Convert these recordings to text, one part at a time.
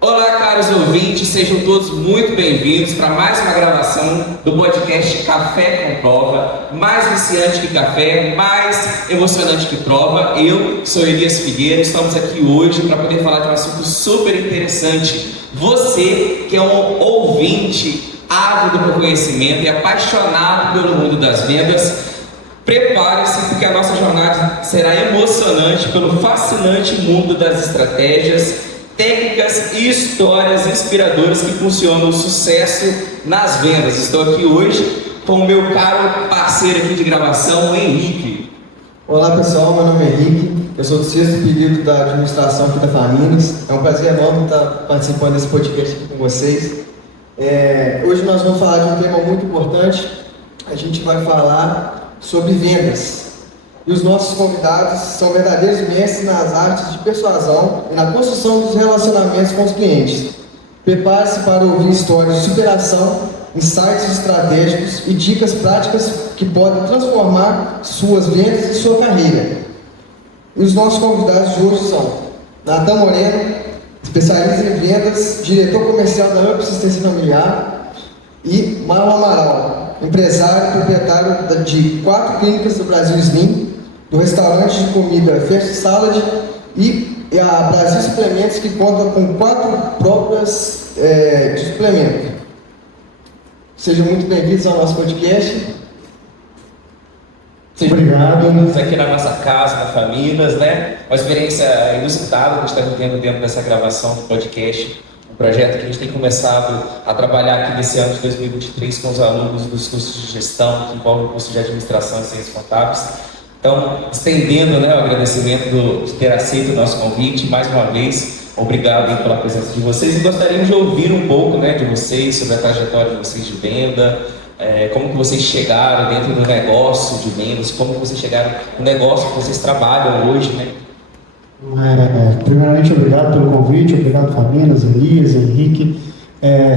Olá, caros ouvintes, sejam todos muito bem-vindos para mais uma gravação do podcast Café com Prova. Mais viciante que café, mais emocionante que prova. Eu sou Elias Figueira, estamos aqui hoje para poder falar de um assunto super interessante. Você que é um ouvinte ávido por conhecimento e apaixonado pelo mundo das vendas, prepare-se porque a nossa jornada será emocionante pelo fascinante mundo das estratégias, técnicas e histórias inspiradoras que funcionam o sucesso nas vendas. Estou aqui hoje com o meu caro parceiro aqui de gravação, o Henrique. Olá pessoal, meu nome é Henrique, eu sou do 6º período da administração aqui da Faminas. É um prazer enorme estar participando desse podcast aqui com vocês. Hoje nós vamos falar de um tema muito importante. A gente vai falar sobre vendas. E os nossos convidados são verdadeiros mestres nas artes de persuasão e na construção dos relacionamentos com os clientes. Prepare-se para ouvir histórias de superação, insights estratégicos e dicas práticas que podem transformar suas vendas e sua carreira. E os nossos convidados de hoje são Natan Moreno, especialista em vendas, diretor comercial da Ampla Assistência Familiar, e Marlon Amaral, empresário e proprietário de 4 clínicas do Brasil Slim, do restaurante de comida First Salad e a Brasil Suplementos, que conta com 4 próprias de suplemento. Sejam muito bem-vindos ao nosso podcast. Obrigado. Estamos aqui na nossa casa, na Faminas, né? Uma experiência inusitada que a gente está vivendo dentro dessa gravação do podcast. Um projeto que a gente tem começado a trabalhar aqui nesse ano de 2023 com os alunos dos cursos de gestão, que envolve o curso de administração e ciências contábeis. Então, estendendo, o agradecimento de ter aceito o nosso convite, mais uma vez, obrigado pela presença de vocês, e gostaríamos de ouvir um pouco de vocês, sobre a trajetória de vocês de venda, como que vocês chegaram dentro do negócio de vendas, como que vocês chegaram no negócio que vocês trabalham hoje, né? Primeiramente, obrigado pelo convite, obrigado Faminas, Elias, Henrique,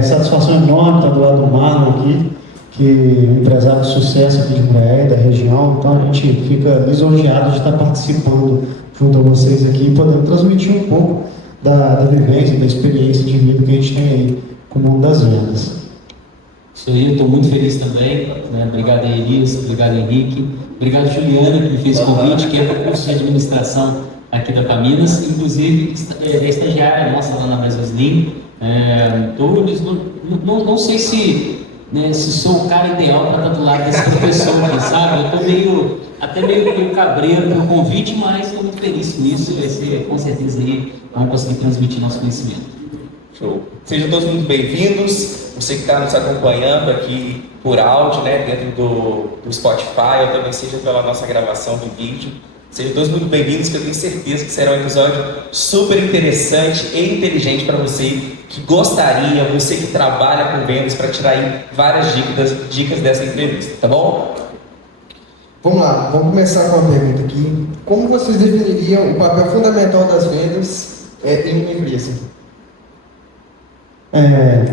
satisfação enorme estar do lado do Marlon aqui, que é um empresário de sucesso aqui de Muraé, da região. Então a gente fica lisonjeado de estar participando junto a vocês aqui e podendo transmitir um pouco da vivência, da experiência de vida que a gente tem aí com o mundo das vendas. Isso aí, eu estou muito feliz também, Obrigado Elias, obrigado Henrique, obrigado Juliana que me fez o convite, que é para o curso de administração aqui da Faminas, inclusive é estagiária nossa lá na Brasil Slim. Não sei se sou o cara ideal para estar do lado desse professor aqui, sabe? Eu estou meio cabreiro pelo convite, mas estou muito feliz com isso. Vai ser, com certeza, aí vamos conseguir transmitir nosso conhecimento. Show! Sejam todos muito bem-vindos. Você que está nos acompanhando aqui por áudio, dentro do Spotify, ou também seja pela nossa gravação de vídeo. Sejam todos muito bem-vindos, que eu tenho certeza que será um episódio super interessante e inteligente para você que gostaria, você que trabalha com vendas, para tirar aí várias dicas dessa entrevista, tá bom? Vamos lá, vamos começar com uma pergunta aqui. Como vocês definiriam o papel fundamental das vendas em uma empresa?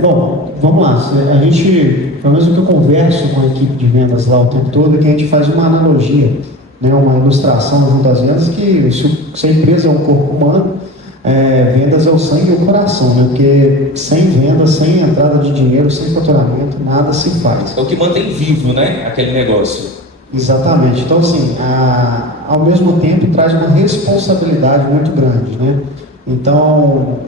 Bom, vamos lá. A gente, pelo menos o que eu converso com a equipe de vendas lá o tempo todo, é que a gente faz uma analogia, uma ilustração junto às vendas, que se a empresa é um corpo humano, vendas é o sangue e o coração, Porque sem vendas, sem entrada de dinheiro, sem faturamento, nada se faz. É o que mantém vivo, aquele negócio. Exatamente. Então, assim, ao mesmo tempo traz uma responsabilidade muito grande, Então,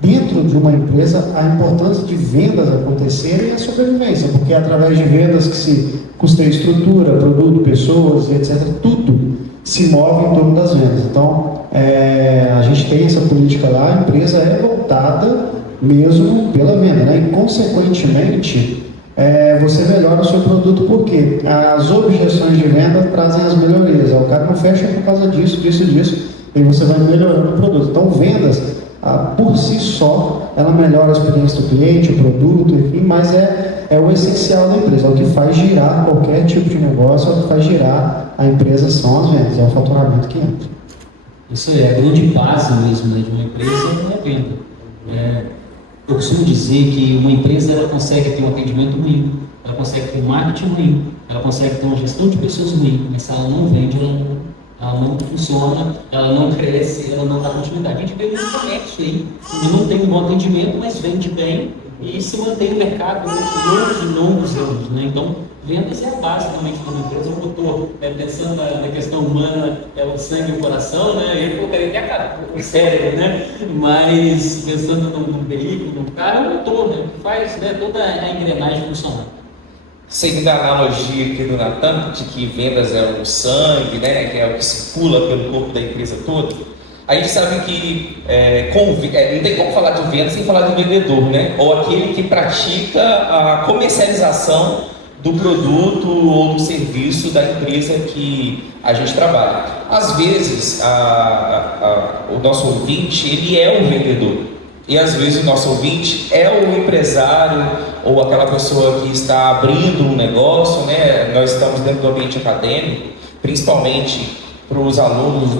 dentro de uma empresa, a importância de vendas acontecerem é a sobrevivência, porque é através de vendas que se custeia estrutura, produto, pessoas, etc. Tudo se move em torno das vendas. Então, a gente tem essa política lá, a empresa é voltada mesmo pela venda, E, consequentemente, você melhora o seu produto, porque as objeções de venda trazem as melhorias. O cara não fecha por causa disso, e você vai melhorando o produto. Então, vendas, por si só, ela melhora a experiência do cliente, o produto, enfim, mas é o essencial da empresa, é o que faz girar qualquer tipo de negócio, é o que faz girar a empresa, são as vendas, é o faturamento que entra. Isso aí, a grande base mesmo de uma empresa é a venda. Eu costumo dizer que uma empresa ela consegue ter um atendimento ruim, ela consegue ter um marketing ruim, ela consegue ter uma gestão de pessoas ruim, mas se ela não vende, ela não funciona, ela não cresce, ela não dá continuidade. A gente vê muito comércio aí, que não tem um bom atendimento, mas vende bem e se mantém no mercado durante longos anos, né? Então, vendas é a base realmente de uma empresa, o motor, pensando na questão humana, é o sangue e o coração, né? Eu colocaria até a cara, o cérebro, né? Mas pensando no veículo, no carro, é o motor, né? Que faz, né, toda a engrenagem funcionar. Seguindo a analogia aqui do Natan, de que vendas é o sangue, né, que é o que circula pelo corpo da empresa toda, a gente sabe que não tem como falar de vendas sem falar de vendedor, né? Ou aquele que pratica a comercialização do produto ou do serviço da empresa que a gente trabalha. Às vezes, o nosso ouvinte, ele é um vendedor. E às vezes o nosso ouvinte é o empresário ou aquela pessoa que está abrindo um negócio, né? Nós estamos dentro do ambiente acadêmico, principalmente para os alunos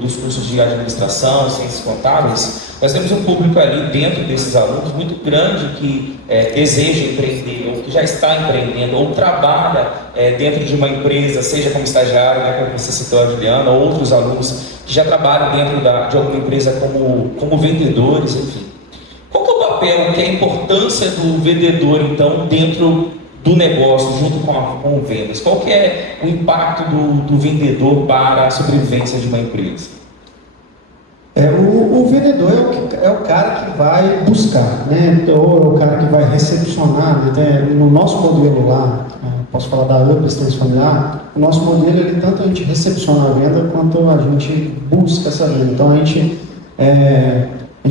dos cursos de administração, ciências contábeis. Nós temos um público ali dentro desses alunos muito grande que deseja empreender, ou que já está empreendendo, ou trabalha dentro de uma empresa, seja como estagiário, né, como você citou a Juliana, ou outros alunos que já trabalham dentro de alguma empresa como vendedores, enfim. Qual que é o papel, que é a importância do vendedor, então, dentro do negócio, junto com vendas? Qual que é o impacto do vendedor para a sobrevivência de uma empresa? O vendedor é o cara que vai buscar, né? Ou é o cara que vai recepcionar, né? No nosso modelo lá, posso falar da Up Assistência Familiar, o nosso modelo, ele tanto a gente recepciona a venda, quanto a gente busca essa venda. Então, a gente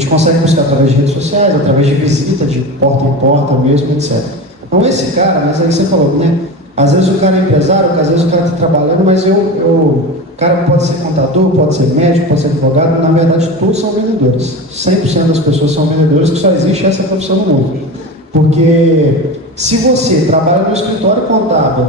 consegue buscar através de redes sociais, através de visita, de porta em porta mesmo, etc. Então, esse cara, mas aí você falou, né? Às vezes o cara é empresário, às vezes o cara está trabalhando, mas o cara pode ser contador, pode ser médico, pode ser advogado, na verdade todos são vendedores. 100% das pessoas são vendedores, que só existe essa profissão no mundo. Porque se você trabalha no escritório contábil,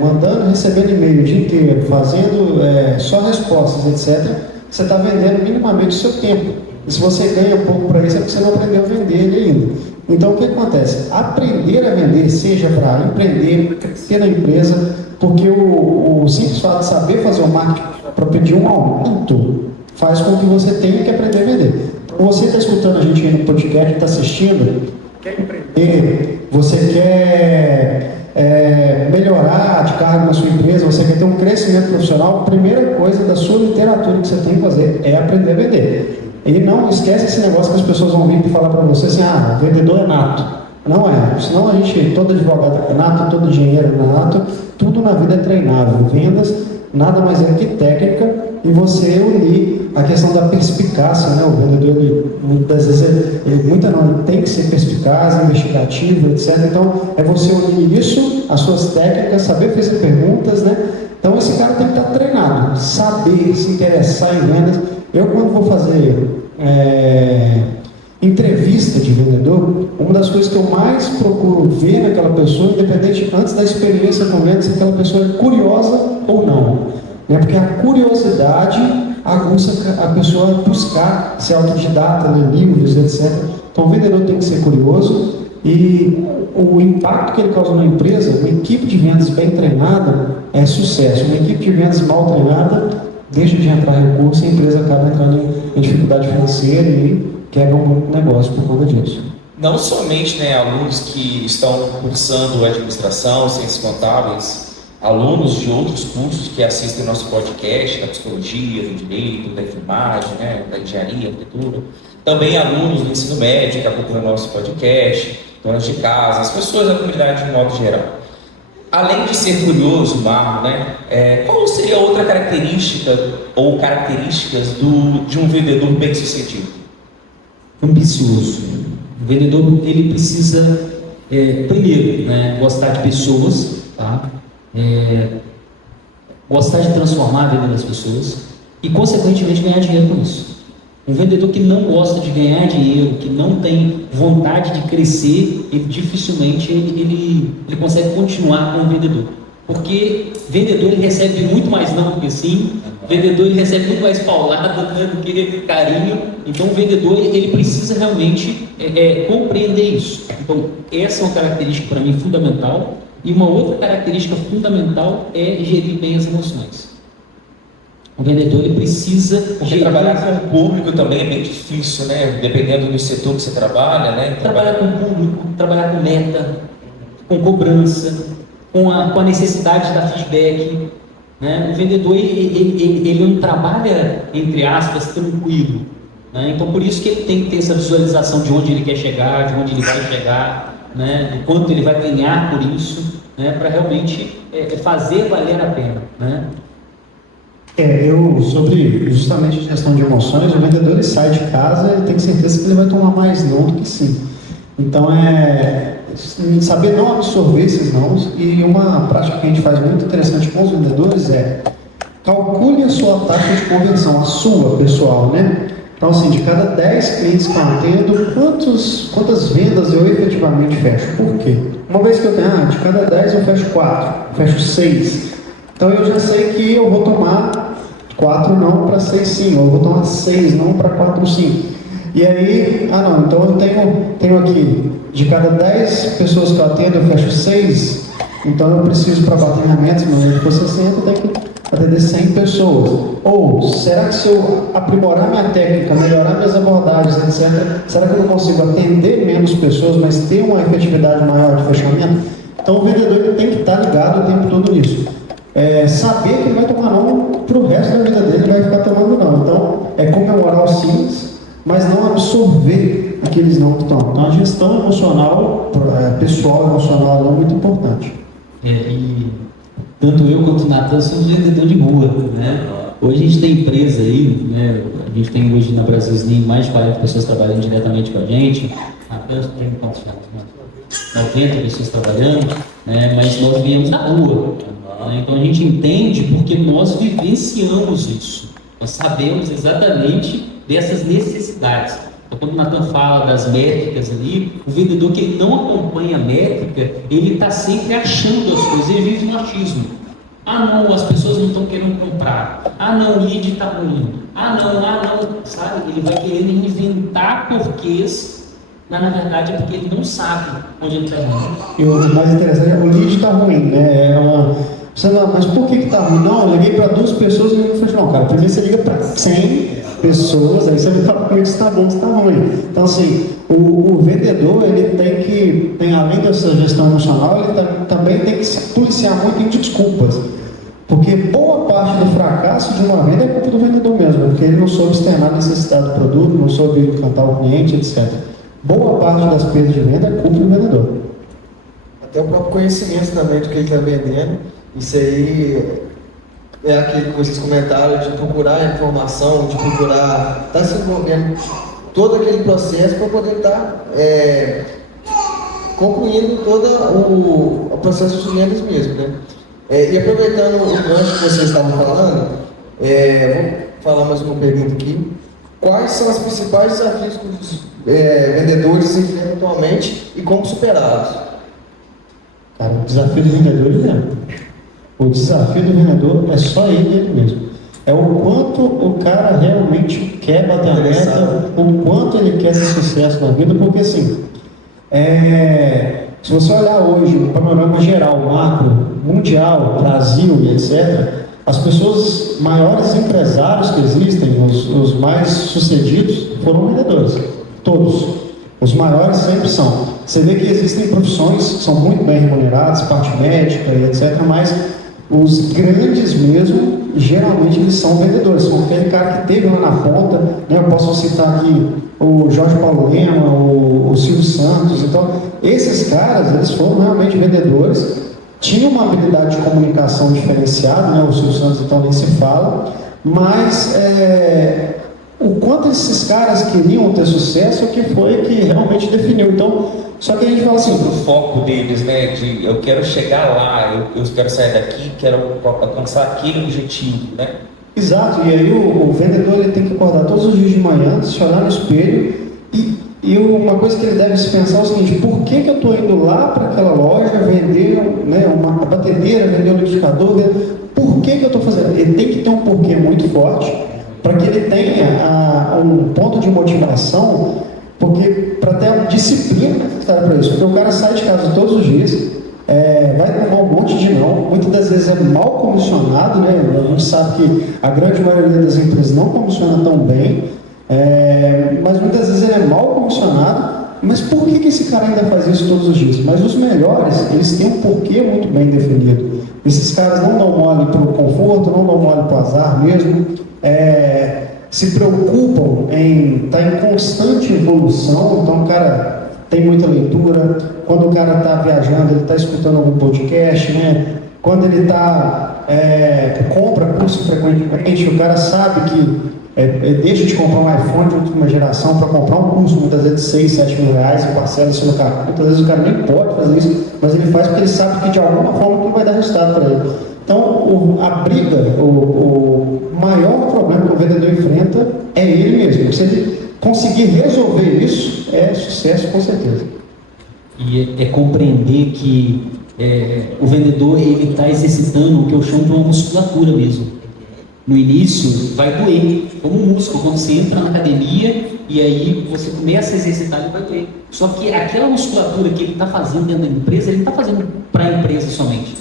mandando, recebendo e-mail o dia inteiro, fazendo só respostas, etc., você está vendendo minimamente o seu tempo. E se você ganha um pouco para isso, é porque você não aprendeu a vender ele ainda. Então, o que acontece? Aprender a vender, seja para empreender, crescer na empresa, porque o simples fato de saber fazer o marketing para pedir um aumento faz com que você tenha que aprender a vender. Então, você está escutando a gente aí no podcast, está assistindo, quer empreender, você quer melhorar de cargo na sua empresa, você quer ter um crescimento profissional, a primeira coisa da sua literatura que você tem que fazer é aprender a vender. E não esquece esse negócio que as pessoas vão vir falar para você assim, o vendedor é nato. Não é, senão a gente, todo advogado é nato, todo engenheiro é nato, tudo na vida é treinável. Vendas nada mais é que técnica e você unir a questão da perspicácia, né? O vendedor, muitas vezes, ele tem que ser perspicaz, investigativo, etc. Então, é você unir isso, as suas técnicas, saber fazer perguntas, né? Então, esse cara tem que estar treinado, saber se interessar em vendas. Eu, quando vou fazer entrevista de vendedor, uma das coisas que eu mais procuro ver naquela pessoa, independente antes da experiência com vendas, se aquela pessoa é curiosa ou não. Né? Porque a curiosidade aguça a pessoa a buscar ser autodidata, ler livros, etc. Então, o vendedor tem que ser curioso e o impacto que ele causa na empresa, uma equipe de vendas bem treinada é sucesso. Uma equipe de vendas mal treinada deixa de entrar recurso e a empresa acaba entrando em dificuldade financeira e quebra um negócio por conta disso. Não somente, né, alunos que estão cursando administração, ciências contábeis, alunos de outros cursos que assistem nosso podcast, da psicologia, do direito, da enfermagem, né, da engenharia, arquitetura, também alunos do ensino médio que acompanham o nosso podcast, donas de casa, as pessoas da comunidade de modo geral. Além de ser curioso, Marlon, né, qual seria outra característica ou características de um vendedor bem-sucedido? Ambicioso. O vendedor, ele precisa, primeiro, né, gostar de pessoas, tá? Gostar de transformar a vida das pessoas e, consequentemente, ganhar dinheiro com isso. Um vendedor que não gosta de ganhar dinheiro, que não tem vontade de crescer, ele dificilmente ele consegue continuar como vendedor. Porque vendedor ele recebe muito mais não do que sim, vendedor ele recebe muito mais paulada, né, do que carinho. Então o vendedor ele precisa realmente compreender isso. Então essa é uma característica para mim fundamental. E uma outra característica fundamental é gerir bem as emoções. O vendedor ele precisa Porque trabalhar com o público também é bem difícil, né? Dependendo do setor que você trabalha, né? trabalhar com o público, trabalhar com meta, com cobrança, com a necessidade da feedback, né? O vendedor ele não trabalha, entre aspas, tranquilo, né? Então por isso que ele tem que ter essa visualização de onde ele quer chegar, de onde ele vai chegar, né? Do quanto ele vai ganhar por isso, né? Para realmente fazer valer a pena, né? Sobre justamente a gestão de emoções, o vendedor ele sai de casa e tem certeza que ele vai tomar mais não do que sim. Então saber não absorver esses nãos, e uma prática que a gente faz muito interessante com os vendedores é calcule a sua taxa de conversão, a sua pessoal, né? Então assim, de cada 10 clientes que eu atendo, quantas vendas eu efetivamente fecho? Por quê? Uma vez que eu tenho, de cada 10 eu fecho 4, fecho 6. Então eu já sei que eu vou tomar 4 não para 6 sim, ou eu vou tomar 6 não para 4 sim. E aí, então eu tenho aqui, de cada 10 pessoas que eu atendo, eu fecho 6, então eu preciso, para bater minha meta, se não for 60, eu tenho que atender 100 pessoas. Ou, será que se eu aprimorar minha técnica, melhorar minhas abordagens, etc., será que eu não consigo atender menos pessoas, mas ter uma efetividade maior de fechamento? Então o vendedor ele tem que estar ligado o tempo todo nisso. Saber que ele vai tomar não para o resto da vida dele, ele vai ficar tomando não. Então, comemorar os sims, mas não absorver aqueles não que tomam. Então, a gestão emocional, pessoal emocional, é muito importante. E tanto eu quanto o Natan somos vendedor de rua, né? Hoje a gente tem empresa aí, né? A gente tem hoje na Brasil Slim mais de 40 pessoas trabalhando diretamente com a gente. Natan tem quantos anos? 90 pessoas trabalhando, né? Mas nós viemos na rua. Então a gente entende porque nós vivenciamos isso. Nós sabemos exatamente dessas necessidades. Então, quando o Natan fala das métricas ali, o vendedor que ele não acompanha a métrica, ele está sempre achando as coisas, ele vive no achismo. Não, as pessoas não estão querendo comprar. Não, o lead está ruim. Não, sabe? Ele vai querendo inventar porquês, mas na verdade é porque ele não sabe onde ele está ruim. E o mais interessante é o lead está ruim, né? Mas por que está ruim? Não, eu liguei para 2 pessoas e não falei, não, cara, primeiro você liga para 100 pessoas, aí você vai falar comigo se está bom, se está ruim. Então, assim, o vendedor, ele tem além dessa gestão emocional, ele também tem que se policiar muito em desculpas. Porque boa parte do fracasso de uma venda é culpa do vendedor mesmo, porque ele não soube externar a necessidade do produto, não soube encantar o cliente, etc. Boa parte das perdas de venda é culpa do vendedor. Até o próprio conhecimento também do que ele está vendendo. Isso aí é aquilo que vocês comentaram, de procurar informação, de procurar estar se envolvendo todo aquele processo para poder estar concluindo todo o processo de vendas mesmo, né? E aproveitando o gancho que vocês estavam falando, vou falar mais uma pergunta aqui. Quais são os principais desafios que os vendedores enfrentam atualmente e como superá-los? Cara, o desafio do vendedor é mesmo. O desafio do vendedor é só ele mesmo. É o quanto o cara realmente quer bater a meta, o quanto ele quer ter sucesso na vida, porque assim, se você olhar hoje o panorama geral, macro, mundial, Brasil e etc., as pessoas maiores empresários que existem, os mais sucedidos, foram vendedores. Todos. Os maiores sempre são. Você vê que existem profissões que são muito bem remuneradas, parte médica e etc., mas os grandes mesmo, geralmente eles são vendedores, são aquele cara que teve lá na ponta, né? Eu posso citar aqui o Jorge Paulo Lema, o Silvio Santos. Então, esses caras, eles foram realmente vendedores, tinham uma habilidade de comunicação diferenciada, né? O Silvio Santos então nem se fala, mas o quanto esses caras queriam ter sucesso é que foi que realmente definiu. Então, só que a gente fala assim, o foco deles, né, de eu quero chegar lá, eu quero sair daqui, quero alcançar aquele objetivo, né? Exato, e aí o vendedor ele tem que acordar todos os dias de manhã, se olhar no espelho e uma coisa que ele deve se pensar é o seguinte: por que eu estou indo lá para aquela loja vender, né, uma batedeira, vender um liquidificador, por que eu estou fazendo? Ele tem que ter um porquê muito forte para que ele tenha um ponto de motivação, porque para ter a disciplina necessária para isso, porque o cara sai de casa todos os dias, vai tomar um monte de não, muitas das vezes é mal comissionado, né? A gente sabe que a grande maioria das empresas não comissiona tão bem, mas muitas vezes ele é mal comissionado. Mas por que esse cara ainda faz isso todos os dias? Mas os melhores, eles têm um porquê muito bem definido. Esses caras não dão mole para o conforto, não dão mole para o azar mesmo, se preocupam em estar em constante evolução. Então o cara tem muita leitura, quando o cara está viajando, ele está escutando algum podcast, né? Quando ele compra curso frequentemente, o cara sabe que deixa de comprar um iPhone de última geração para comprar um curso, muitas vezes de 6, 7 mil reais, e parcela isso no carro. Muitas vezes o cara nem pode fazer isso, mas ele faz porque ele sabe que de alguma forma que vai dar resultado para ele. Então, a briga, o maior problema que o vendedor enfrenta é ele mesmo. Se ele conseguir resolver isso, é sucesso com certeza. E é compreender que o vendedor ele está exercitando o que eu chamo de uma musculatura mesmo. No início vai doer, como um músculo, quando você entra na academia e aí você começa a exercitar, ele vai doer. Só que aquela musculatura que ele está fazendo dentro da empresa, ele não está fazendo para a empresa somente,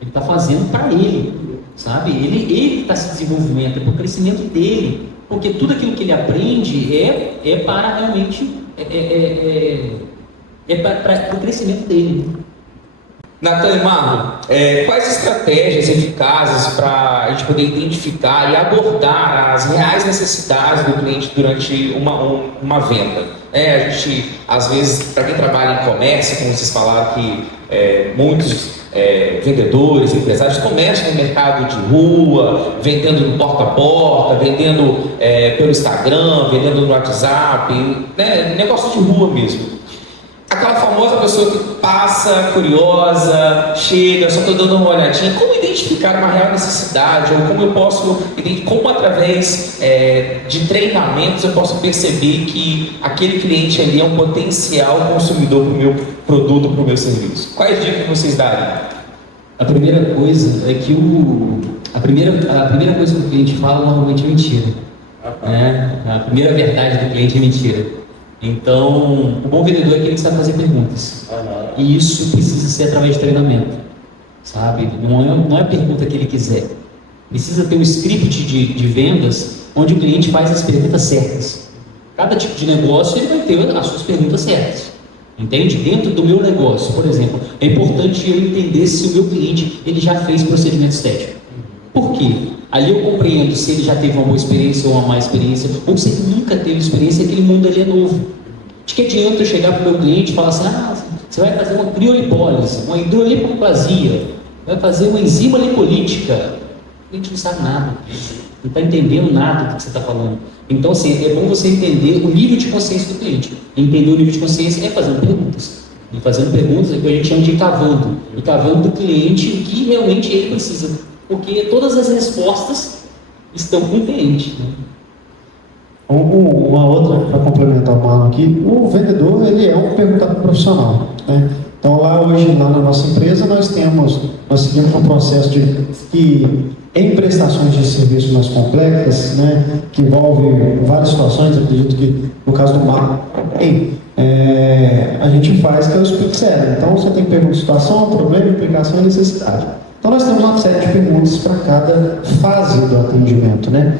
ele está fazendo para ele, sabe? Ele está se desenvolvendo, é para o crescimento dele, porque tudo aquilo que ele aprende é para realmente, para o crescimento dele. Natan e Marlon, quais estratégias eficazes para a gente poder identificar e abordar as reais necessidades do cliente durante uma venda? A gente, às vezes, para quem trabalha em comércio, como vocês falaram que muitos vendedores, empresários começam no mercado de rua, vendendo no porta a porta, vendendo pelo Instagram, vendendo no WhatsApp, negócio de rua mesmo. Aquela famosa pessoa que passa, curiosa, chega, só estou dando uma olhadinha. Como identificar uma real necessidade? Ou como eu posso, como através de treinamentos eu posso perceber que aquele cliente ali é um potencial consumidor para o meu produto, para o meu serviço? Quais dicas que vocês dariam? A primeira coisa é que a primeira coisa que o cliente fala normalmente é mentira. A primeira verdade do cliente é mentira. Então, o bom vendedor é aquele que sabe fazer perguntas. E isso precisa ser através de treinamento, sabe? Não é a pergunta que ele quiser. Precisa ter um script de vendas onde o cliente faz as perguntas certas. Cada tipo de negócio ele vai ter as suas perguntas certas. Entende? Dentro do meu negócio, por exemplo, é importante eu entender se o meu cliente ele já fez procedimento estético. Por quê? Ali eu compreendo se ele já teve uma boa experiência ou uma má experiência, ou se ele nunca teve experiência, aquele mundo ali é novo. De que adianta eu chegar para o meu cliente e falar assim, você vai fazer uma criolipólise, uma hidrolipoplasia, vai fazer uma enzima lipolítica. O cliente não sabe nada, não está entendendo nada do que você está falando. Então, assim, é bom você entender o nível de consciência do cliente. Entender o nível de consciência é fazendo perguntas. E fazendo perguntas é o que a gente chama de cavando. E cavando do cliente o que realmente ele precisa. Porque todas as respostas estão com o cliente. Uma outra, para complementar o Marlon aqui, o vendedor ele é um perguntador profissional, né? Então hoje na nossa empresa nós seguimos um processo que em prestações de serviço mais complexas, né, que envolve várias situações, acredito que no caso do Marlon a gente faz que é o Speak Seller. Então você tem pergunta de situação, problema, implicação e necessidade. Então nós temos uma série de perguntas para cada fase do atendimento, né?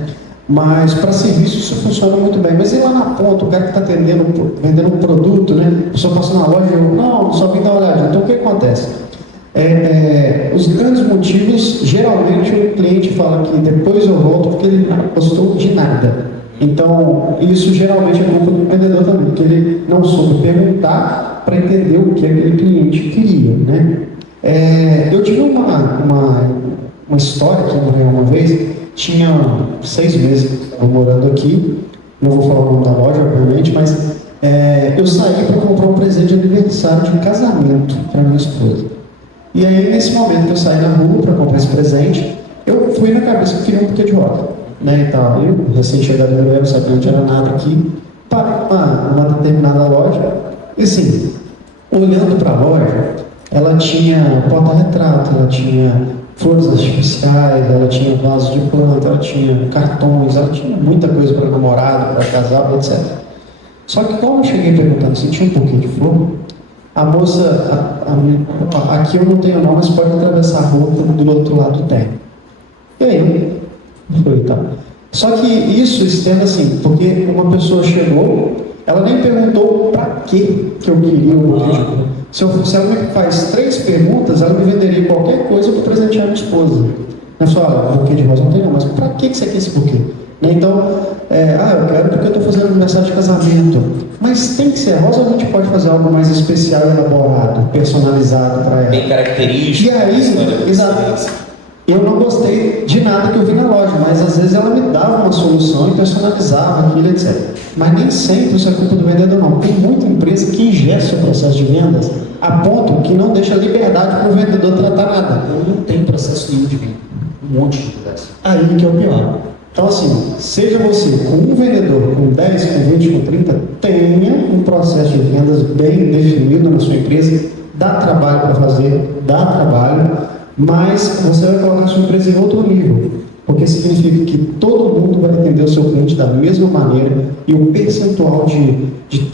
Mas para serviço isso funciona muito bem. Mas e lá na ponta, o cara que está vendendo um produto, né? A pessoa passa na loja e não, só vim dar uma olhada. Então o que acontece? Os grandes motivos, geralmente o cliente fala que depois eu volto porque ele não gostou de nada. Então isso geralmente é culpa do vendedor também, porque ele não soube perguntar para entender o que aquele cliente queria, né? Eu tive uma história que eu morei uma vez. Tinha 6 meses que eu estava morando aqui, não vou falar o nome da loja, obviamente, mas eu saí para comprar um presente de aniversário de casamento para minha esposa. E aí, nesse momento que eu saí na rua para comprar esse presente, eu fui na cabeça que eu queria um buquê de rosa, né, e tal. Eu, recém-chegado no Rio, sabia onde era nada aqui, parei numa determinada loja, e assim, olhando para a loja, ela tinha porta-retrato, ela tinha flores artificiais, ela tinha vasos de planta, ela tinha cartões, ela tinha muita coisa para namorado, para casal, etc. Só que quando eu cheguei perguntando se tinha um pouquinho de flor, A moça, aqui eu não tenho não, mas pode atravessar a rua, do outro lado tem. E aí, foi então. Só que isso externa assim, porque uma pessoa chegou, ela nem perguntou para que eu queria o buquê de rosa. Se ela me faz 3 perguntas, ela me venderia qualquer coisa para presentear minha esposa. Ela fala, buquê de rosa não tem não, mas para que você quer esse buquê? Então, eu quero porque eu estou fazendo aniversário de casamento. Mas tem que ser rosa ou a gente pode fazer algo mais especial, elaborado, personalizado para ela? Bem característico. E aí, exato. Eu não gostei de nada que eu vi na loja, mas às vezes ela me dava uma solução e personalizava aquilo, etc. Mas nem sempre isso é culpa do vendedor, não. Tem muita empresa que ingessa o processo de vendas a ponto que não deixa liberdade para o vendedor tratar nada. Não tem processo nenhum de venda. Um monte de processo. Aí que é o pior. Então, assim, seja você com um vendedor, com 10, com 20, com 30, tenha um processo de vendas bem definido na sua empresa. Dá trabalho para fazer, dá trabalho. Mas você vai colocar a sua empresa em outro nível, porque significa que todo mundo vai atender o seu cliente da mesma maneira e o percentual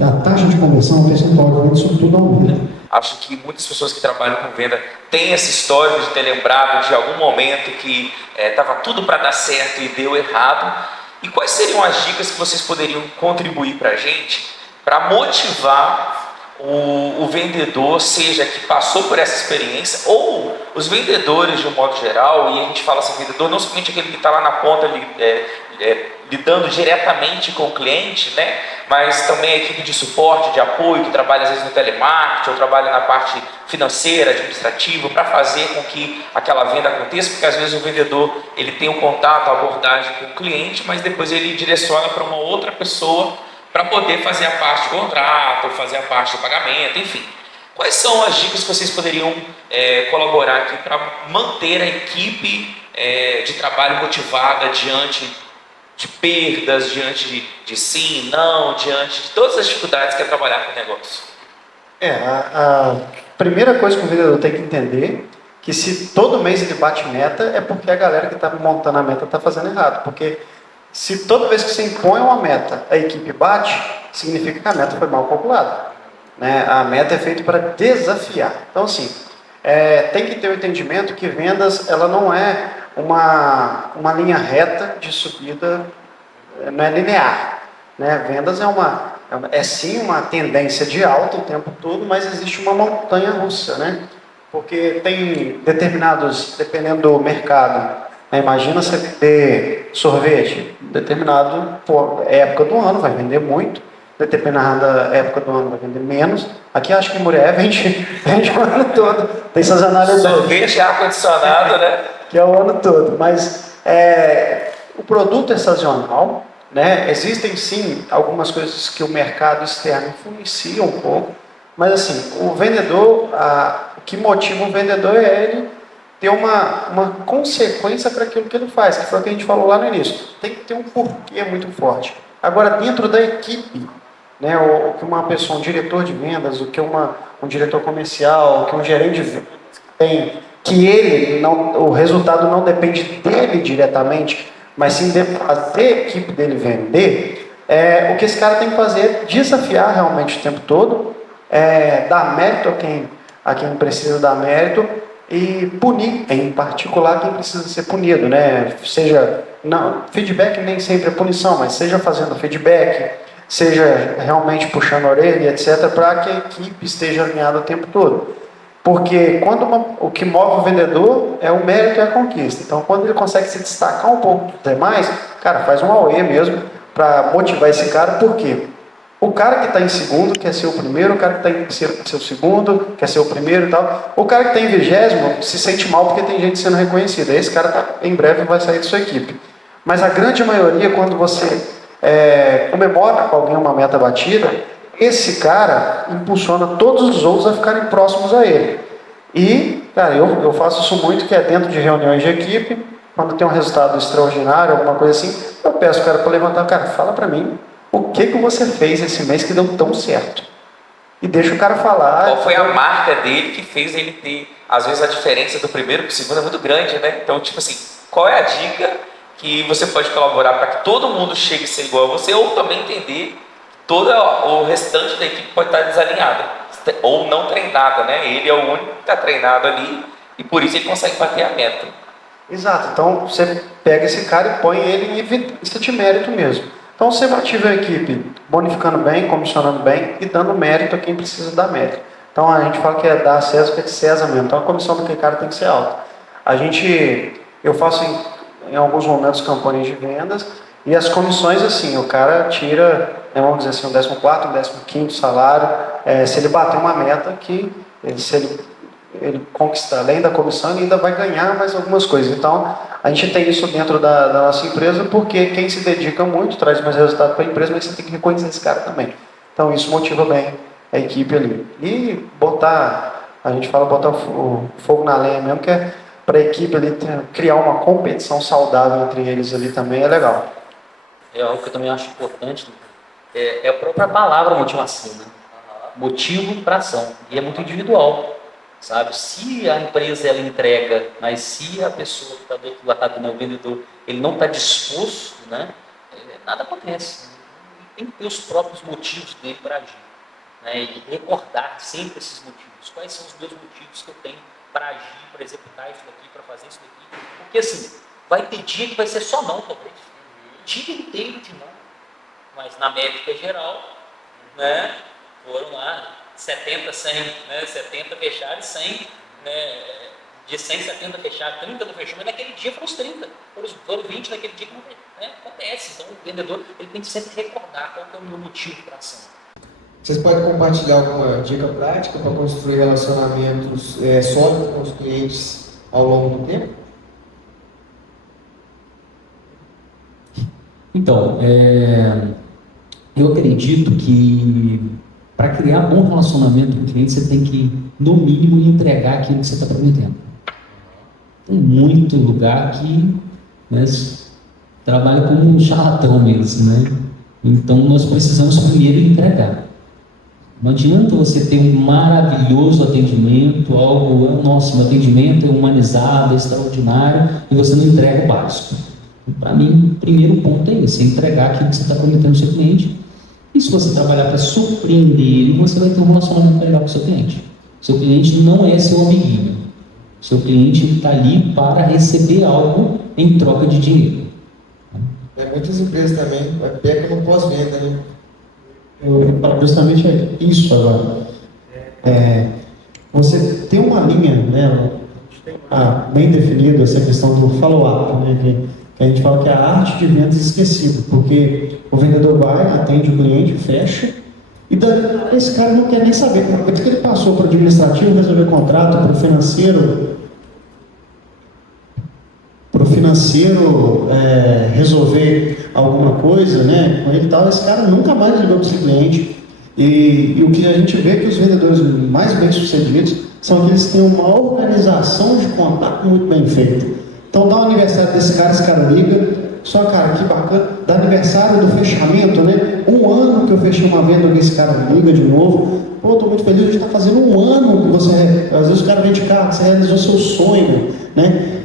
a taxa de conversão, o percentual de venda, isso tudo aumenta. Acho que muitas pessoas que trabalham com venda têm essa história de ter lembrado de algum momento que estava tudo para dar certo e deu errado. E quais seriam as dicas que vocês poderiam contribuir para a gente para motivar o vendedor, seja que passou por essa experiência, ou os vendedores de um modo geral, e a gente fala assim, vendedor não somente aquele que está lá na ponta lidando diretamente com o cliente, né? Mas também a equipe de suporte, de apoio, que trabalha às vezes no telemarketing, ou trabalha na parte financeira, administrativa, para fazer com que aquela venda aconteça, porque às vezes o vendedor ele tem um contato, a abordagem com o cliente, mas depois ele direciona para uma outra pessoa para poder fazer a parte do contrato, fazer a parte do pagamento, enfim. Quais são as dicas que vocês poderiam colaborar aqui para manter a equipe de trabalho motivada diante de perdas, diante de sim, não, diante de todas as dificuldades que é trabalhar com o negócio? A primeira coisa que o vendedor tem que entender que se todo mês ele bate meta, é porque a galera que está montando a meta está fazendo errado. Porque se toda vez que você impõe uma meta, a equipe bate, significa que a meta foi mal calculada. Né? A meta é feita para desafiar. Então, assim, tem que ter o entendimento que vendas, ela não é uma linha reta de subida, não é linear. Né? Vendas é sim uma tendência de alta o tempo todo, mas existe uma montanha russa, né? Porque tem determinados, dependendo do mercado, imagina você ter sorvete, determinada época do ano vai vender muito, determinada época do ano vai vender menos. Aqui acho que mulher vende o ano todo, tem sazonalidade. Sorvete, ar-condicionado, né? Que é o ano todo, mas o produto é sazonal, né? Existem sim algumas coisas que o mercado externo influencia um pouco, mas assim, o vendedor, o que motiva o vendedor é ele ter uma consequência para aquilo que ele faz, que foi o que a gente falou lá no início. Tem que ter um porquê muito forte. Agora, dentro da equipe, né, o que uma pessoa, um diretor de vendas, o que um diretor comercial, o que um gerente de vendas tem, que o resultado não depende dele diretamente, mas sim de fazer a equipe dele vender, o que esse cara tem que fazer é desafiar realmente o tempo todo, dar mérito a quem precisa dar mérito, e punir, em particular, quem precisa ser punido, né? Feedback nem sempre é punição, mas seja fazendo feedback, seja realmente puxando a orelha, etc., para que a equipe esteja alinhada o tempo todo. Porque o que move o vendedor é o mérito e a conquista. Então, quando ele consegue se destacar um pouco dos demais, cara, faz um AUE mesmo para motivar esse cara. Por quê? O cara que está em segundo quer ser o primeiro, o cara que está em terceiro quer ser o segundo, quer ser o primeiro e tal. O cara que está em 20º se sente mal porque tem gente sendo reconhecida. Esse cara em breve vai sair da sua equipe. Mas a grande maioria, quando você comemora com alguém uma meta batida, esse cara impulsiona todos os outros a ficarem próximos a ele. E, cara, eu faço isso muito, que é dentro de reuniões de equipe, quando tem um resultado extraordinário, alguma coisa assim, eu peço o cara para levantar, cara, fala para mim, o que você fez esse mês que deu tão certo? E deixa o cara falar. Qual foi a marca dele que fez ele ter, às vezes a diferença do primeiro para o segundo é muito grande, né? Então, tipo assim, qual é a dica que você pode colaborar para que todo mundo chegue a ser igual a você, ou também entender que todo o restante da equipe pode estar desalinhada? ou não treinada, né? Ele é o único que está treinado ali e por isso ele consegue bater a meta. Exato, então você pega esse cara e põe ele em evidência de mérito mesmo. Então você motiva a equipe bonificando bem, comissionando bem e dando mérito a quem precisa dar mérito. Então a gente fala que é dar a César o que é de César mesmo. Então a comissão daquele cara tem que ser alta. Eu faço em alguns momentos campanhas de vendas e as comissões assim, o cara tira, vamos dizer assim, um 14º, um 15º salário, se ele bater uma meta se ele conquistar, além da comissão, ele ainda vai ganhar mais algumas coisas. Então, a gente tem isso dentro da nossa empresa, porque quem se dedica muito traz mais resultado para a empresa, mas você tem que reconhecer esse cara também. Então, isso motiva bem a equipe ali. E a gente fala botar o fogo na lenha mesmo, que é para a equipe ali criar uma competição saudável entre eles ali também, é legal. É algo que eu também acho importante, é a própria palavra motivação, né? Motivo para ação, e é muito individual, sabe? Se a empresa ela entrega, mas se a pessoa que está do outro lado, né, o vendedor, ele não está disposto, né, nada acontece. Tem que ter os próprios motivos dele para agir, né, e recordar sempre esses motivos. Quais são os meus motivos que eu tenho para agir, para executar isso daqui, para fazer isso daqui? Porque assim, vai ter dia que vai ser só não, talvez. O dia inteiro de não. Mas na métrica geral, né, foram lá 70, 100, né, 70 fecharam e 100, né, de 100, 70 fecharam, 30 não fechou, mas naquele dia foram os 30, foram 20 naquele dia que não, né, acontece. Então o vendedor ele tem que sempre recordar qual que é o meu motivo para a ação. Vocês podem compartilhar alguma dica prática para construir relacionamentos sólidos com os clientes ao longo do tempo? Então, eu acredito que para criar bom relacionamento com o cliente, você tem que, no mínimo, entregar aquilo que você está prometendo. Tem muito lugar que, né, trabalha como um charlatão mesmo, né? Então, nós precisamos primeiro entregar. Não adianta você ter um maravilhoso atendimento, nosso atendimento é humanizado, é extraordinário, e você não entrega o básico. Para mim, o primeiro ponto é esse, é entregar aquilo que você está prometendo ao seu cliente. E se você trabalhar para surpreender ele, você vai ter um relacionamento melhor com o seu cliente. Seu cliente não é seu amiguinho. Seu cliente está ali para receber algo em troca de dinheiro. Muitas empresas também pegam no pós-venda, né? Justamente é isso agora. Você tem uma linha, né, bem definida, essa questão do follow-up, né, que a gente fala que é a arte de vendas esquecida, porque o vendedor vai, atende o cliente, fecha, e daí esse cara não quer nem saber. Depois que ele passou para o administrativo, resolver contrato, para o financeiro resolver alguma coisa, né, com ele e tal, esse cara nunca mais ligou para esse cliente. E o que a gente vê é que os vendedores mais bem-sucedidos são aqueles que têm uma organização de contato muito bem feita. Então, dá o aniversário desse cara, esse cara liga, só cara, que bacana, dá aniversário do fechamento, né? 1 ano que eu fechei uma venda, esse cara liga de novo. Pô, estou muito feliz, a gente está fazendo 1 ano que você... Às vezes o cara vem de carro, você realizou seu sonho, né?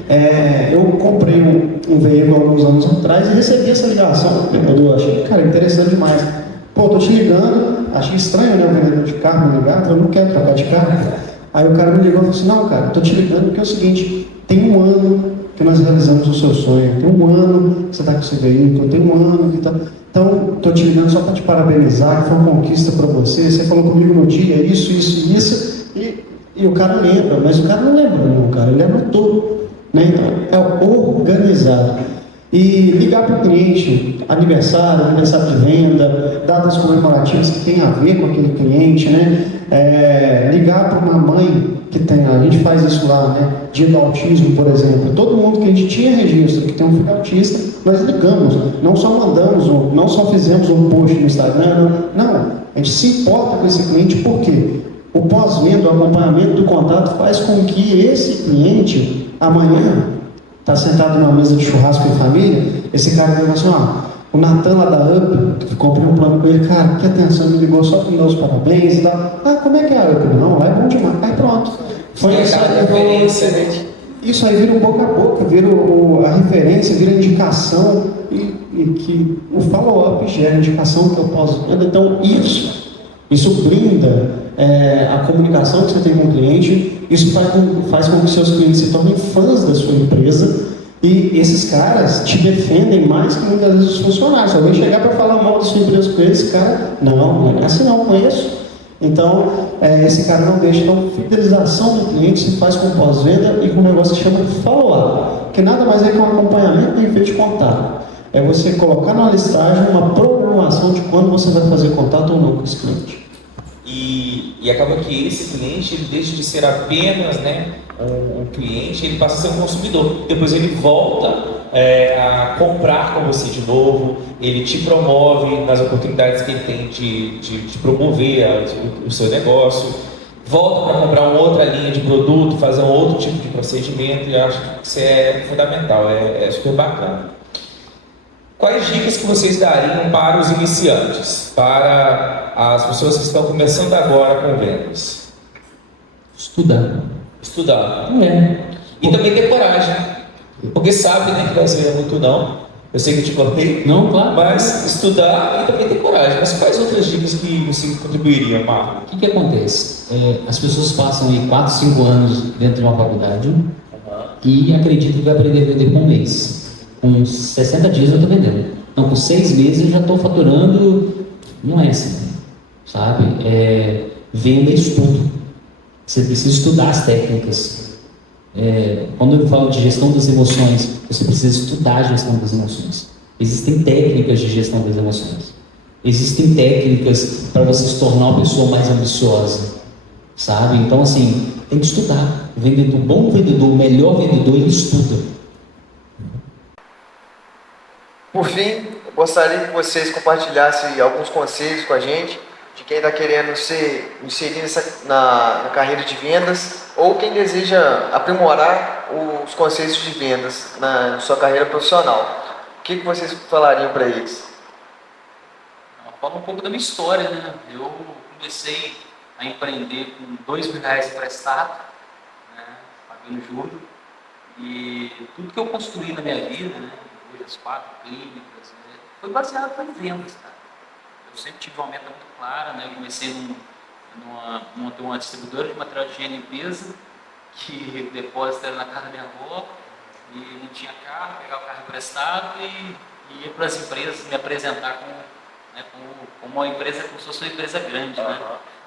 Eu comprei um veículo alguns anos atrás e recebi essa ligação do vendedor. Achei, cara, interessante demais. Pô, estou te ligando, achei estranho, né, o vendedor de carro me ligar, eu não quero trocar de carro. Aí o cara me ligou e falou assim, não, cara, estou te ligando porque é o seguinte, tem 1 ano que nós realizamos o seu sonho, tem 1 ano que você está com esse veículo, tem 1 ano que está... Então, estou te ligando só para te parabenizar, que foi uma conquista para você, você falou comigo no dia, isso, e o cara lembra, mas o cara não lembra não, cara, ele anotou, né? Então, é organizado. E ligar para o cliente, aniversário de venda, datas comemorativas que tem a ver com aquele cliente, né? Ligar para uma mãe que tem, a gente faz isso lá, né? Dia do autismo, por exemplo. Todo mundo que a gente tinha registro que tem um filho autista, nós ligamos, não só mandamos, não só fizemos um post no Instagram, não, a gente se importa com esse cliente, por quê? O pós-venda, o acompanhamento do contato faz com que esse cliente, amanhã, está sentado numa mesa de churrasco em família, esse cara vai assim, o Natan lá da UP, que comprei um plano com ele, cara, que atenção, me ligou só para me dar os parabéns e tal. Como é que é a UP? Não, lá é bom demais. Aí pronto. Foi essa referência, né? Isso aí vira um boca a boca, vira a referência, vira a indicação, e que o follow-up gera indicação que eu posso. Então, isso Isso blinda a comunicação que você tem com o cliente, isso faz com que seus clientes se tornem fãs da sua empresa, e esses caras te defendem mais que muitas vezes os funcionários. Se alguém chegar para falar mal da sua empresa com eles, cara, não é assim não, conheço. Então, esse cara não deixa. Então, fidelização do cliente se faz com pós-venda e com um negócio que chama de follow-up, que nada mais é que um acompanhamento bem feito de contato. É você colocar na listagem uma programação de quando você vai fazer contato ou não com esse cliente. E acaba que esse cliente, ele deixa de ser apenas, né, um cliente, ele passa a ser um consumidor. Depois ele volta a comprar com você de novo, ele te promove nas oportunidades que ele tem de promover o seu negócio, volta para comprar uma outra linha de produto, fazer um outro tipo de procedimento, e eu acho que isso é fundamental, é super bacana. Quais dicas que vocês dariam para os iniciantes, para as pessoas que estão começando agora com vendas? Estudar. Estudar. E É. também ter coragem, porque sabe, né, que vai ser muito não. Eu sei que eu te cortei, Não, claro. mas estudar e também ter coragem. Mas quais outras dicas que você contribuiriam, Marco? O que acontece? As pessoas passam aí 4, 5 anos dentro de uma faculdade e acreditam que vai aprender a vender por um mês. Com 60 dias eu estou vendendo. Então, com 6 meses eu já estou faturando. Não é assim, sabe? Venda e estudo. Você precisa estudar as técnicas. Quando eu falo de gestão das emoções, você precisa estudar a gestão das emoções. Existem técnicas de gestão das emoções. Existem técnicas para você se tornar uma pessoa mais ambiciosa, sabe? Então, assim, tem que estudar. O bom vendedor, o melhor vendedor, ele estuda. Por fim, eu gostaria que vocês compartilhassem alguns conselhos com a gente, de quem está querendo se inserir na carreira de vendas, ou quem deseja aprimorar os conceitos de vendas na sua carreira profissional. O que vocês falariam para eles? Fala um pouco da minha história, né? Eu comecei a empreender com R$2.000 emprestado, né? Pagando juros, e tudo que eu construí na minha vida, né? Hoje as 4 clínicas, né? Foi baseado em vendas, cara. Eu sempre tive uma meta muito clara, né? Eu comecei montar uma distribuidora de material de higiene e limpeza, que o depósito era na casa da minha avó, e não tinha carro, pegava o carro emprestado e ia para as empresas me apresentar como uma empresa, como se fosse uma empresa grande, né?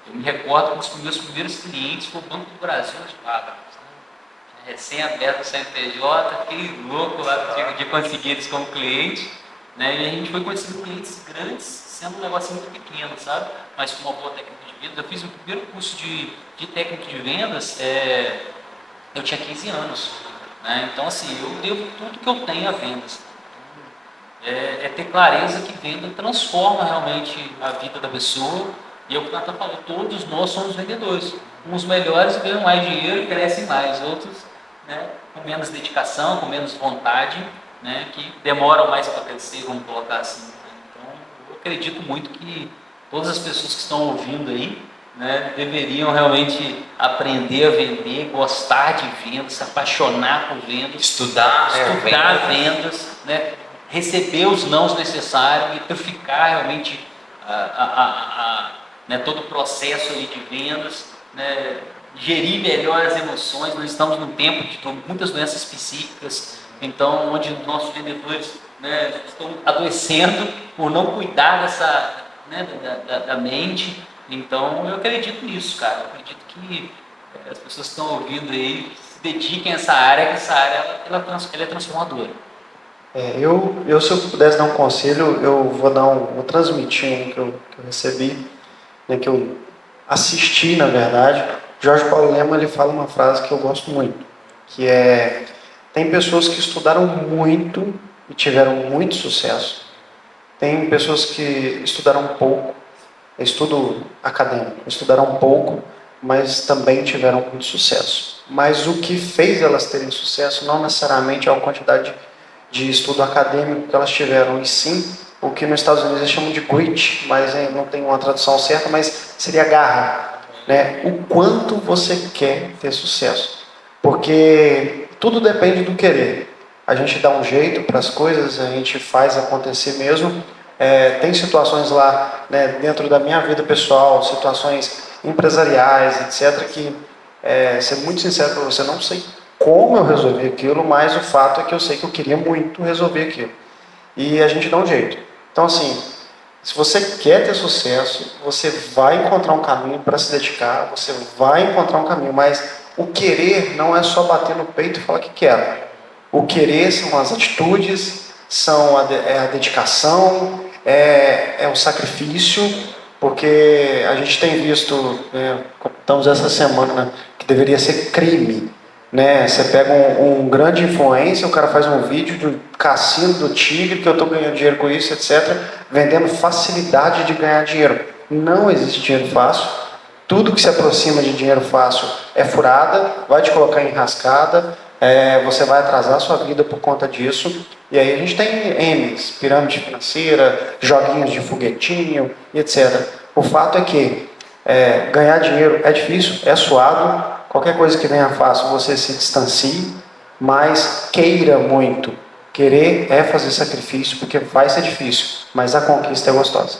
Eu me recordo que os meus primeiros clientes foi o Banco do Brasil de Fábricas, né? Recém-aberto o CNPJ, fiquei louco lá de conseguir eles como cliente, né? E a gente foi conhecendo clientes grandes, sendo um negócio muito pequeno, sabe? Mas com uma boa técnica de vendas. Eu fiz o primeiro curso de técnica de vendas, eu tinha 15 anos, né? Então, assim, eu devo tudo que eu tenho a vendas. Ter clareza que venda transforma realmente a vida da pessoa. E é o que o Natan falou, todos nós somos vendedores. Uns melhores ganham mais dinheiro e crescem mais, outros, né, com menos dedicação, com menos vontade, né, que demoram mais para crescer, vamos colocar assim. Então, eu acredito muito que todas as pessoas que estão ouvindo aí, né, deveriam realmente aprender a vender, gostar de vendas, se apaixonar por vendas, Estudar vendas, né, receber os nãos necessários e purificar realmente né, todo o processo ali de vendas, né, gerir melhor as emoções. Nós estamos num tempo de muitas doenças psíquicas, então onde nossos vendedores, né, estão adoecendo por não cuidar né, da mente. Então eu acredito nisso, cara. Eu acredito que as pessoas que estão ouvindo aí se dediquem a essa área, que essa área ela é transformadora. Se eu pudesse dar um conselho, eu vou transmitir um que eu recebi, né, que eu assisti, na verdade. Jorge Paulo Lema, ele fala uma frase que eu gosto muito, que tem pessoas que estudaram muito e tiveram muito sucesso. Tem pessoas que estudaram pouco, estudo acadêmico, estudaram pouco, mas também tiveram muito sucesso. Mas o que fez elas terem sucesso não necessariamente é a quantidade de estudo acadêmico que elas tiveram, e sim o que nos Estados Unidos eles chamam de grit, mas não tem uma tradução certa, mas seria garra, né? O quanto você quer ter sucesso, porque tudo depende do querer. A gente dá um jeito para as coisas, a gente faz acontecer mesmo, Tem situações lá, né, dentro da minha vida pessoal, situações empresariais, etc., que, ser muito sincero para você, não sei como eu resolvi aquilo, mas o fato é que eu sei que eu queria muito resolver aquilo. E a gente dá um jeito. Então, assim, se você quer ter sucesso, você vai encontrar um caminho para se dedicar, você vai encontrar um caminho, mas o querer não é só bater no peito e falar que quero. O querer são as atitudes, são a dedicação, é o sacrifício, porque a gente tem visto, né, estamos essa semana, que deveria ser crime, né? Você pega um grande influencer, o cara faz um vídeo do cassino do Tigre, que eu estou ganhando dinheiro com isso, etc., vendendo facilidade de ganhar dinheiro. Não existe dinheiro fácil. Tudo que se aproxima de dinheiro fácil é furada, vai te colocar em enrascada, você vai atrasar a sua vida por conta disso. E aí a gente tem M's, pirâmide financeira, joguinhos de foguetinho, etc. O fato é que ganhar dinheiro é difícil, é suado. Qualquer coisa que venha fácil, você se distancie, mas queira muito. Querer é fazer sacrifício, porque vai ser difícil, mas a conquista é gostosa.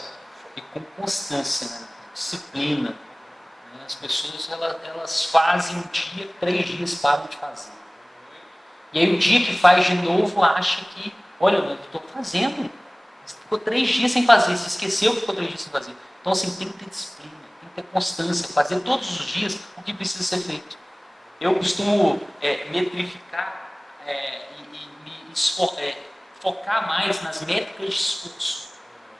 E com constância, né? Disciplina. Né? As pessoas elas fazem um dia, 3 dias param de fazer. E aí o dia que faz de novo acha que, olha, eu estou fazendo. Você ficou 3 dias sem fazer, se esqueceu que ficou 3 dias sem fazer. Então, assim, tem que ter disciplina, tem que ter constância, fazer todos os dias o que precisa ser feito. Eu costumo metrificar focar mais nas métricas de esforço.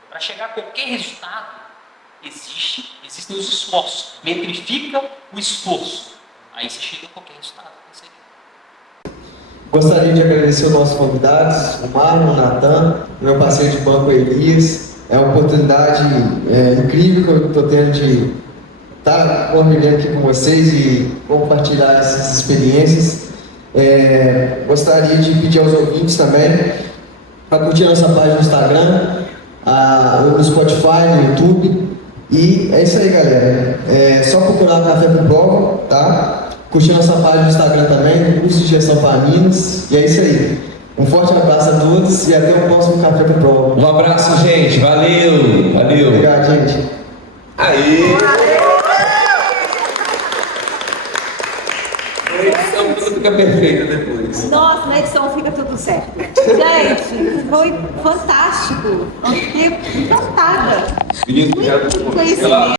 Para chegar a qualquer resultado, existem os esforços. Metrifica o esforço. Aí você chega a qualquer resultado. Gostaria de agradecer os nossos convidados, o Marlon, o Natan, meu parceiro de banco, Elias. É uma oportunidade incrível que eu estou tendo de estar convivendo aqui com vocês e compartilhar essas experiências. Gostaria de pedir aos ouvintes também para curtir nossa página no Instagram, no Spotify, no YouTube. E é isso aí, galera. É só procurar Café com Prova, tá? Curtir nossa página no Instagram também, no curso de gestão Faminas. E é isso aí. Um forte abraço a todos e até o próximo Café com Prova. Um abraço, gente. Valeu. Valeu. Obrigado, gente. Aí. A edição tudo fica perfeita depois. Nossa, na edição fica tudo certo. Gente, foi fantástico. Eu fiquei encantada. Menino, Muito conhecimento.